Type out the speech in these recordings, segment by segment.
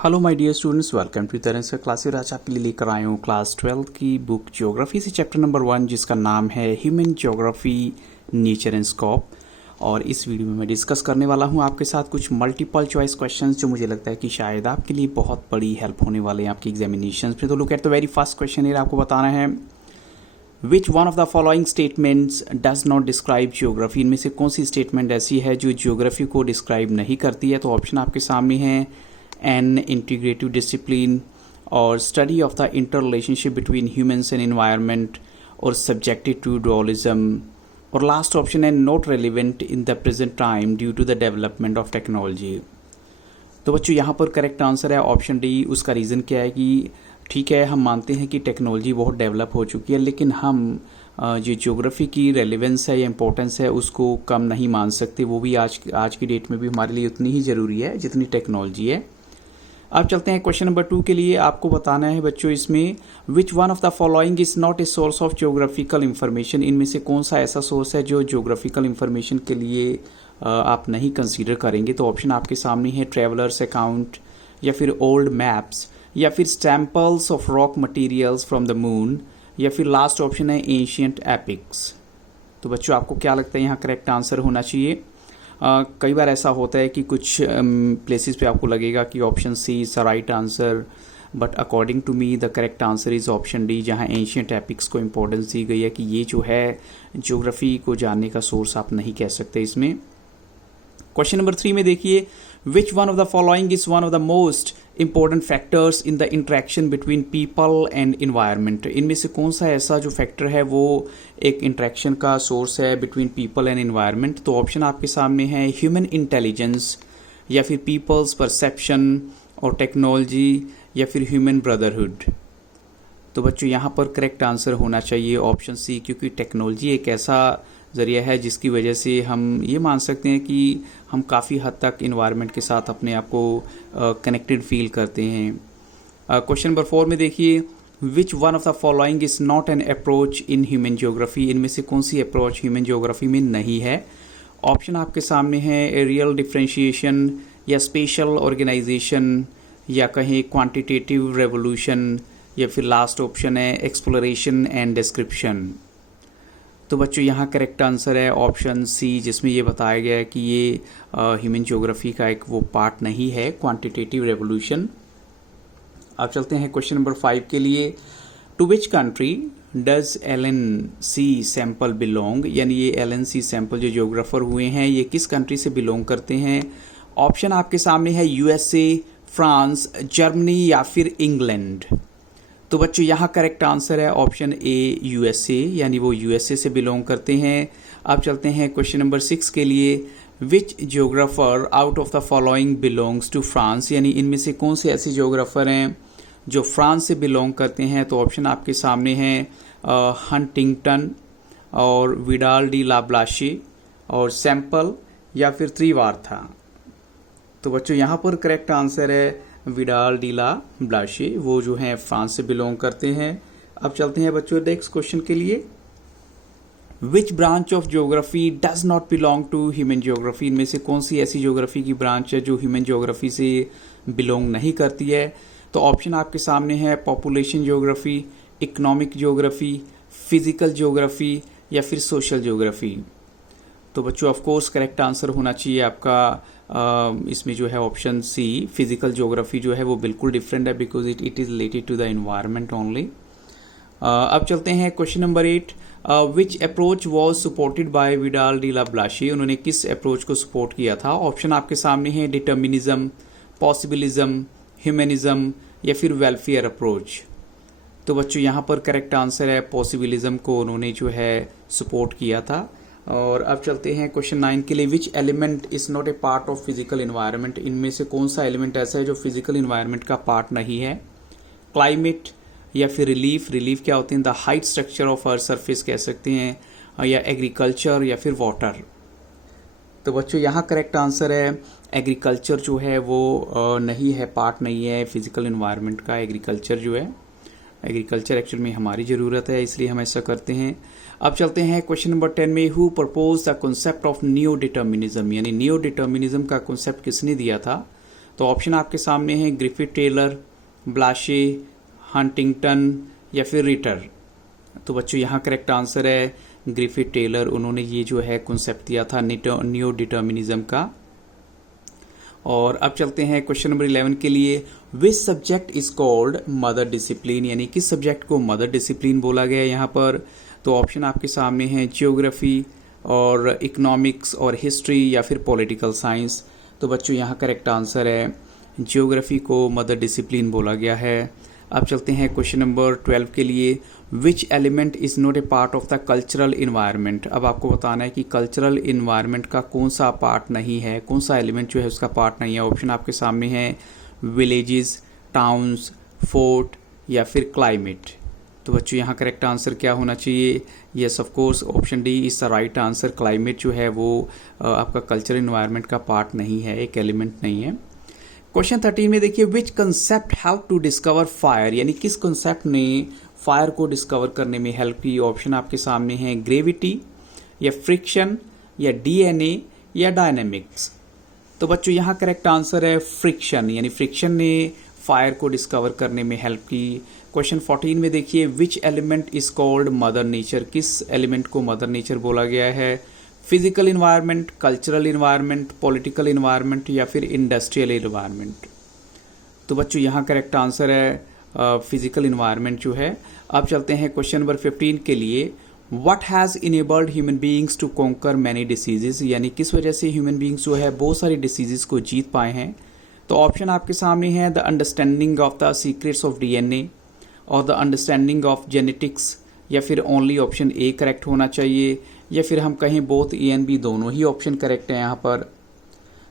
Hello my dear students, welcome to तरह से classes. आज आपके लिए लेकर आया हूँ क्लास 12 की बुक ज्योग्राफी से चैप्टर नंबर 1, जिसका नाम है human geography nature and scope. और इस वीडियो में मैं डिस्कस करने वाला हूँ आपके साथ कुछ मल्टीपल चॉइस क्वेश्चंस जो मुझे लगता है कि शायद आपके लिए बहुत बड़ी हेल्प होने वाले हैं आपकी एग्जामिनेशन में। तो look at the very first question है, आपको बताना है which one of the following statements does not describe geography. इनमें से कौन सी स्टेटमेंट ऐसी है जो ज्योग्राफी को डिस्क्राइब नहीं करती है। तो ऑप्शन आपके सामने है an integrative discipline or study of the interrelationship between humans and environment or subjected to dualism, और लास्ट ऑप्शन है not relevant in the present time due to the development of technology। तो बच्चों यहाँ पर correct answer है option D. उसका reason क्या है कि ठीक है, हम मानते हैं कि टेक्नोलॉजी बहुत डेवलप हो चुकी है, लेकिन हम जो ज्योग्राफी की रेलेवेंस है या इम्पोर्टेंस है उसको कम नहीं मान सकते। वो भी आज की डेट में भी हमारे लिए उतनी ही ज़रूरी है जितनी टेक्नोलॉजी है। अब चलते हैं क्वेश्चन नंबर 2 के लिए। आपको बताना है बच्चों इसमें which one of the following is not a source of geographical information. इनमें से कौन सा ऐसा सोर्स है जो ज्योग्राफिकल इंफॉर्मेशन के लिए आप नहीं कंसीडर करेंगे। तो ऑप्शन आपके सामने है ट्रेवलर्स अकाउंट, या फिर ओल्ड मैप्स, या फिर samples of rock materials from the moon, या फिर लास्ट ऑप्शन है एंशिएंट एपिक्स। तो बच्चों आपको क्या लगता है यहाँ करेक्ट आंसर होना चाहिए। कई बार ऐसा होता है कि कुछ प्लेसेस पे आपको लगेगा कि option C is the right answer, but according to me the correct answer is option D, जहां एंशिएंट एपिक्स को इम्पोर्टेंस दी गई है कि ये जो है ज्योग्राफी को जानने का सोर्स आप नहीं कह सकते इसमें। क्वेश्चन नंबर 3 में देखिए which one of the following is one of the most important factors in the interaction between people and environment. इनमें से कौन सा ऐसा जो फैक्टर है वो एक इंटरेक्शन का सोर्स है बिटवीन पीपल एंड इन्वायरमेंट। तो ऑप्शन आपके सामने है ह्यूमन इंटेलिजेंस, या फिर पीपल्स परसेप्शन और टेक्नोलॉजी, या फिर ह्यूमन ब्रदरहुड। तो बच्चों यहाँ पर करेक्ट आंसर होना चाहिए ऑप्शन सी, क्योंकि टेक्नोलॉजी एक ऐसा ज़रिया है जिसकी वजह से हम ये मान सकते हैं कि हम काफ़ी हद तक इन्वायरमेंट के साथ अपने आप को कनेक्टेड फील करते हैं। क्वेश्चन नंबर 4 में देखिए which one of the following is not an approach in human geography. इनमें से कौन सी अप्रोच ह्यूमन ज्योग्राफी में नहीं है। ऑप्शन आपके सामने है एरियल डिफ्रेंशिएशन, या स्पेशल ऑर्गेनाइजेशन, या कहें क्वांटिटेटिव रेवोल्यूशन, या फिर लास्ट ऑप्शन है एक्सप्लोरेशन एंड डिस्क्रिप्शन। तो बच्चों यहाँ करेक्ट आंसर है ऑप्शन सी, जिसमें ये बताया गया है कि ये ह्यूमन ज्योग्राफी का एक वो पार्ट नहीं है, क्वांटिटेटिव रेवोल्यूशन। अब चलते हैं क्वेश्चन नंबर 5 के लिए। To which country does LNC sample belong, यानी ये LNC सैंपल जो ज्योग्राफर हुए हैं ये किस कंट्री से बिलोंग करते हैं। ऑप्शन आपके सामने है USA, फ्रांस, जर्मनी, या फिर इंग्लैंड। तो बच्चों यहाँ करेक्ट आंसर है ऑप्शन ए USA, यानी वो USA से बिलोंग करते हैं। अब चलते हैं क्वेश्चन नंबर 6 के लिए। Which geographer out of the following belongs to France, यानी इनमें से कौन से ऐसे ज्योग्राफर हैं जो फ्रांस से बिलोंग करते हैं। तो ऑप्शन आपके सामने हैं हंटिंगटन, और विडाल डी ला ब्लाशे, और सैंपल, या फिर त्रिवार्था। तो बच्चों यहाँ पर करेक्ट आंसर है विडाल डी ला ब्लाशे, वो जो हैं फ्रांस से बिलोंग करते हैं। अब चलते हैं बच्चों नेक्स्ट क्वेश्चन के लिए। Which branch of geography does not belong to human geography. इनमें से कौन सी ऐसी ज्योग्राफी की ब्रांच है जो ह्यूमन ज्योग्राफी से बिलोंग नहीं करती है। तो ऑप्शन आपके सामने है population geography, economic geography, physical geography, या फिर सोशल ज्योग्राफी। तो बच्चों ऑफ कोर्स करेक्ट आंसर होना चाहिए आपका इसमें जो है ऑप्शन सी, फिजिकल ज्योग्राफी जो है वो बिल्कुल डिफरेंट है, because it is related to the environment only. अब चलते हैं question number 8। Which approach was supported by Vidal de la Blache. उन्होंने किस अप्रोच को सपोर्ट किया था। ऑप्शन आपके सामने है डिटर्मिनिज्म, पॉसिबिलिज्म, ह्यूमनिज्म, या फिर वेलफेयर अप्रोच। तो बच्चों यहाँ पर करेक्ट आंसर है पॉसिबिलिज्म को उन्होंने जो है सपोर्ट किया था। और अब चलते हैं क्वेश्चन 9 के लिए। Which element is not a part of physical environment. इनमें से कौन सा एलिमेंट ऐसा है जो फिजिकल इन्वायरमेंट का पार्ट नहीं है। क्लाइमेट, या फिर रिलीफ क्या होते हैं, the height structure of earth surface कह सकते हैं, या एग्रीकल्चर, या फिर वाटर। तो बच्चों यहाँ करेक्ट आंसर है एग्रीकल्चर जो है वो नहीं है, पार्ट नहीं है फिजिकल इन्वायरमेंट का। एग्रीकल्चर जो है, एग्रीकल्चर एक्चुअल में हमारी ज़रूरत है, इसलिए हम ऐसा करते हैं। अब चलते हैं क्वेश्चन नंबर 10 में। Who propose the concept of neo determinism, यानी नियो डिटर्मिनिज्म का कॉन्सेप्ट किसने दिया था। तो ऑप्शन आपके सामने है ग्रिफिथ टेलर, ब्लाशे, हंटिंगटन या फिर रिटर। तो बच्चों यहाँ करेक्ट आंसर है ग्रिफिथ टेलर। उन्होंने ये जो है कॉन्सेप्ट दिया था न्यू डिटर्मिनिज्म का। और अब चलते हैं क्वेश्चन नंबर 11 के लिए। Which subject is called mother discipline, यानी किस सब्जेक्ट को मदर डिसिप्लिन बोला गया है यहाँ पर। तो ऑप्शन आपके सामने हैं जियोग्राफी और इकोनॉमिक्स और हिस्ट्री या फिर पॉलिटिकल साइंस। तो बच्चों यहाँ करेक्ट आंसर है जियोग्राफी को मदर डिसिप्लिन बोला गया है। अब चलते हैं क्वेश्चन नंबर 12 के लिए। Which element is not a part of the cultural environment. अब आपको बताना है कि कल्चरल इन्वायरमेंट का कौन सा पार्ट नहीं है, कौन सा एलिमेंट जो है उसका पार्ट नहीं है। ऑप्शन आपके सामने है विलेजेस, टाउन्स, फोर्ट या फिर क्लाइमेट। तो बच्चों यहाँ करेक्ट आंसर क्या होना चाहिए। Yes of course option D is the right answer. Climate जो है वो आपका कल्चरल इन्वायरमेंट का पार्ट नहीं है, एक एलिमेंट नहीं है। क्वेश्चन 13 में देखिए which concept help to discover fire, यानी किस कंसेप्ट ने फायर को डिस्कवर करने में हेल्प की। ऑप्शन आपके सामने हैं ग्रेविटी या फ्रिक्शन या डीएनए या डायनेमिक्स। तो बच्चों यहाँ करेक्ट आंसर है फ्रिक्शन, यानी फ्रिक्शन ने फायर को डिस्कवर करने में हेल्प की। क्वेश्चन 14 में देखिए which element is called mother nature, किस एलिमेंट को मदर नेचर बोला गया है। Physical environment, cultural environment, political environment या फिर इंडस्ट्रियल इन्वायरमेंट। तो बच्चों यहाँ करेक्ट आंसर है फिजिकल इन्वायरमेंट जो है। अब चलते हैं क्वेश्चन नंबर 15 के लिए। What has enabled human beings to conquer many diseases, यानी किस वजह से ह्यूमन बीइंग्स जो है बहुत सारी डिसीजेस को जीत पाए हैं। तो ऑप्शन आपके सामने है the understanding of the secrets of DNA और द अंडरस्टैंडिंग ऑफ जेनेटिक्स या फिर ओनली ऑप्शन ए करेक्ट होना चाहिए या फिर हम कहें बोथ ए एंड बी, दोनों ही ऑप्शन करेक्ट है यहाँ पर।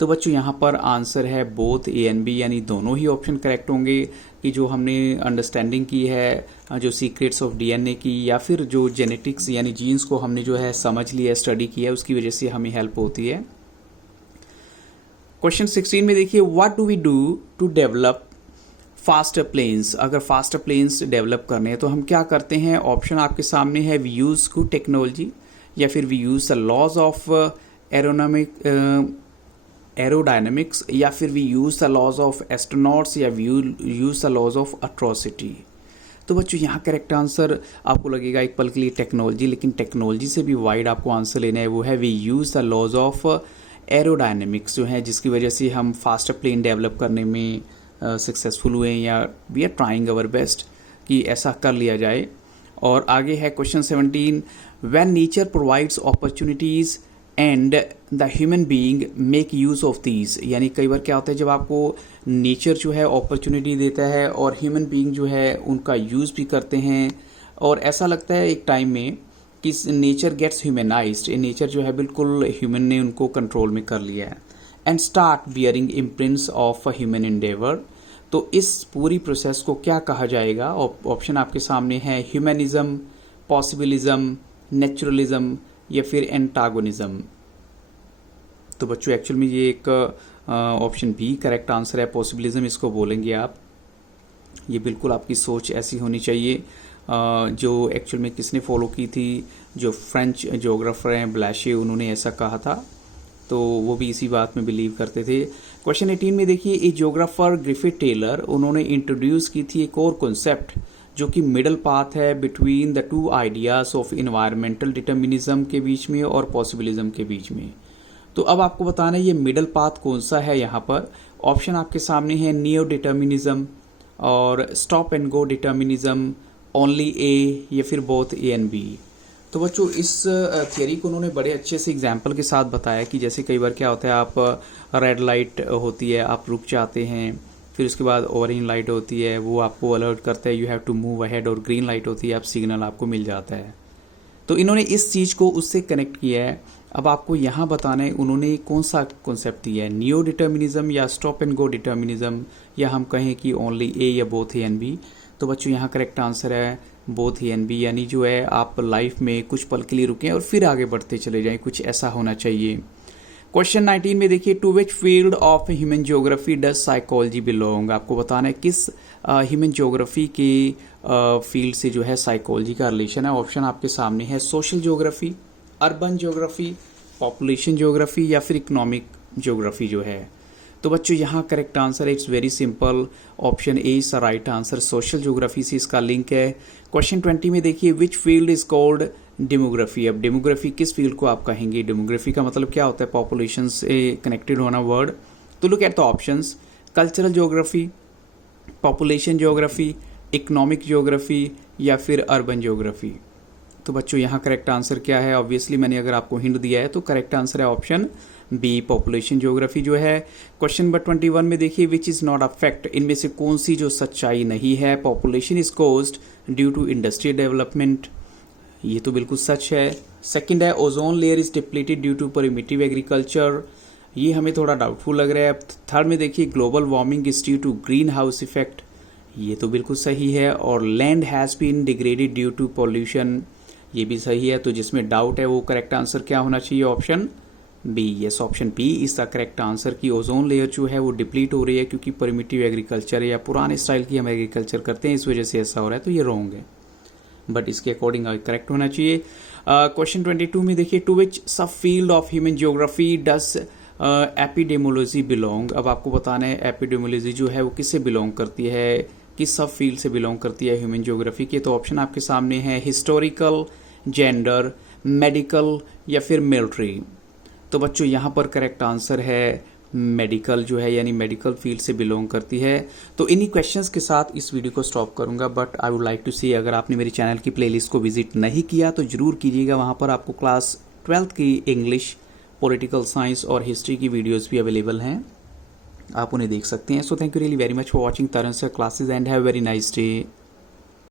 तो बच्चों यहाँ पर आंसर है बोथ ए एंड बी, यानी दोनों ही ऑप्शन करेक्ट होंगे कि जो हमने अंडरस्टैंडिंग की है जो सीक्रेट्स ऑफ डीएनए की या फिर जो जेनेटिक्स यानी जीन्स को हमने जो है समझ लिया, स्टडी किया, उसकी वजह से हमें हेल्प होती है। क्वेश्चन 16 में देखिए what do we do to develop faster planes. अगर फास्टर प्लेन्स डेवलप करने हैं तो हम क्या करते हैं। ऑप्शन आपके सामने है वी यूज गुड टेक्नोलॉजी या फिर we use the laws of aerodynamics या फिर we use the laws of astronauts या we use the laws of atrocity. तो बच्चों यहाँ करेक्ट आंसर आपको लगेगा एक पल के लिए टेक्नोलॉजी, लेकिन टेक्नोलॉजी से भी वाइड आपको आंसर लेना है, वो है we use the laws of aerodynamics जो है, जिसकी वजह से हम फास्टर प्लेन डेवलप करने में सक्सेसफुल हुए हैं या we are trying our best कि ऐसा कर लिया जाए। और आगे है question 17। When nature provides opportunities and the human being make use of these, यानी कई बार क्या होता है जब आपको नेचर जो है अपॉर्चुनिटी देता है और ह्यूमन बीइंग जो है उनका यूज़ भी करते हैं और ऐसा लगता है एक टाइम में कि नेचर गेट्स ह्यूमनाइज्ड, नेचर जो है बिल्कुल ह्यूमन ने उनको कंट्रोल में कर लिया है। And start bearing imprints of a human Endeavour. तो इस पूरी प्रोसेस को क्या कहा जाएगा। ऑप्शन आपके सामने है ह्यूमनिज्म, पॉसिबिलिज्म, नेचुरलिज्म या फिर एंटागोनिज्म। तो बच्चों एक्चुअल में ये एक ऑप्शन बी करेक्ट आंसर है, पॉसिबिलिज्म इसको बोलेंगे आप। ये बिल्कुल आपकी सोच ऐसी होनी चाहिए जो एक्चुअल में किसने फॉलो की थी, जो फ्रेंच ज्योग्राफर हैं ब्लाशे, उन्होंने ऐसा कहा था, तो वो भी इसी बात में बिलीव करते थे। क्वेश्चन 18 में देखिए ए ज्योग्राफर ग्रिफिथ टेलर, उन्होंने इंट्रोड्यूस की थी एक और कॉन्सेप्ट जो कि मिडल पाथ है between the two ideas of environmental determinism के बीच में और पॉसिबिलिज्म के बीच में। तो अब आपको बताना है ये मिडल पाथ कौन सा है। यहाँ पर ऑप्शन आपके सामने है नियो डिटर्मिनिज्म और stop and go determinism, only A या फिर बोथ ए एंड बी। तो बच्चों इस थियरी को उन्होंने बड़े अच्छे से एग्जाम्पल के साथ बताया कि जैसे कई बार क्या होता है आप रेड लाइट होती है, आप रुक जाते हैं, फिर उसके बाद ऑरेंज लाइट होती है, वो आपको अलर्ट करता है you have to move ahead, और ग्रीन लाइट होती है, आप सिग्नल आपको मिल जाता है। तो इन्होंने इस चीज़ को उससे कनेक्ट किया है। अब आपको यहाँ बताना है उन्होंने कौन सा कॉन्सेप्ट दिया है, नियो डिटर्मिनिज्म या स्टॉप एंड गो डिटर्मिनिज्म, या हम कहें कि ओनली ए या बोथ ए एंड बी। तो बच्चों यहाँ करेक्ट आंसर है बोथ ए एंड बी, यानी जो है आप लाइफ में कुछ पल के लिए रुकें और फिर आगे बढ़ते चले जाएं, कुछ ऐसा होना चाहिए। क्वेश्चन 19 में देखिए to which field of human geography does psychology belong. आपको बताना है किस ह्यूमन ज्योग्राफी के फील्ड से जो है साइकोलॉजी का रिलेशन है। ऑप्शन आपके सामने है social geography, urban geography, population geography या फिर इकोनॉमिक ज्योग्राफी जो है। तो बच्चों यहाँ करेक्ट आंसर है, it's very simple, option A is the right answer, social geography से इसका लिंक है। क्वेश्चन 20 में देखिए which field is called demography. अब डेमोग्राफी किस फील्ड को आप कहेंगे, डेमोग्राफी का मतलब क्या होता है, पॉपुलेशन से कनेक्टेड होना वर्ड। तो look at the options, cultural geography, population geography, economic geography या फिर अर्बन ज्योग्राफी। तो बच्चों यहाँ करेक्ट आंसर क्या है, ऑब्वियसली मैंने अगर आपको हिंट दिया है तो करेक्ट आंसर है ऑप्शन बी, पॉपुलेशन ज्योग्राफी जो है। क्वेश्चन नंबर 21 में देखिए which is not a fact, इनमें से कौन सी जो सच्चाई नहीं है। Population is caused due to industrial development, ये तो बिल्कुल सच है। सेकंड है ozone layer is depleted due to primitive agriculture, ये हमें थोड़ा डाउटफुल लग रहा है। थर्ड में देखिए global warming is due to green house effect, ये तो बिल्कुल सही है। और land has been degraded due to pollution, ये भी सही है। तो जिसमें डाउट है वो करेक्ट आंसर क्या होना चाहिए, option B. Yes, option B is the correct answer की ओजोन लेयर जो है वो डिप्लीट हो रही है क्योंकि प्रिमिटिव एग्रीकल्चर या पुराने स्टाइल की हम एग्रीकल्चर करते हैं, इस वजह से ऐसा हो रहा है। तो ये रॉन्ग है, बट इसके अकॉर्डिंग करेक्ट होना चाहिए। क्वेश्चन 22 में देखिए टू विच सब field of human geography does epidemiology belong. अब आपको बताना है एपिडेमोलॉजी जो है वो किससे बिलोंग करती है, किस सब फील्ड से बिलोंग करती है ह्यूमन ज्योग्राफी के। तो ऑप्शन आपके सामने है हिस्टोरिकल, जेंडर, मेडिकल या फिर मिलिट्री। तो बच्चों यहाँ पर करेक्ट आंसर है मेडिकल जो है, यानी मेडिकल फील्ड से बिलोंग करती है। तो इन्हीं क्वेश्चंस के साथ इस वीडियो को स्टॉप करूंगा, but I would like to see, अगर आपने मेरे चैनल की प्लेलिस्ट को विजिट नहीं किया तो जरूर कीजिएगा, वहाँ पर आपको क्लास 12th की इंग्लिश, पॉलिटिकल साइंस और हिस्ट्री की वीडियोज़ भी अवेलेबल हैं, आप उन्हें देख सकते हैं। So thank you really very much for watching Taran sir classes and have very nice day.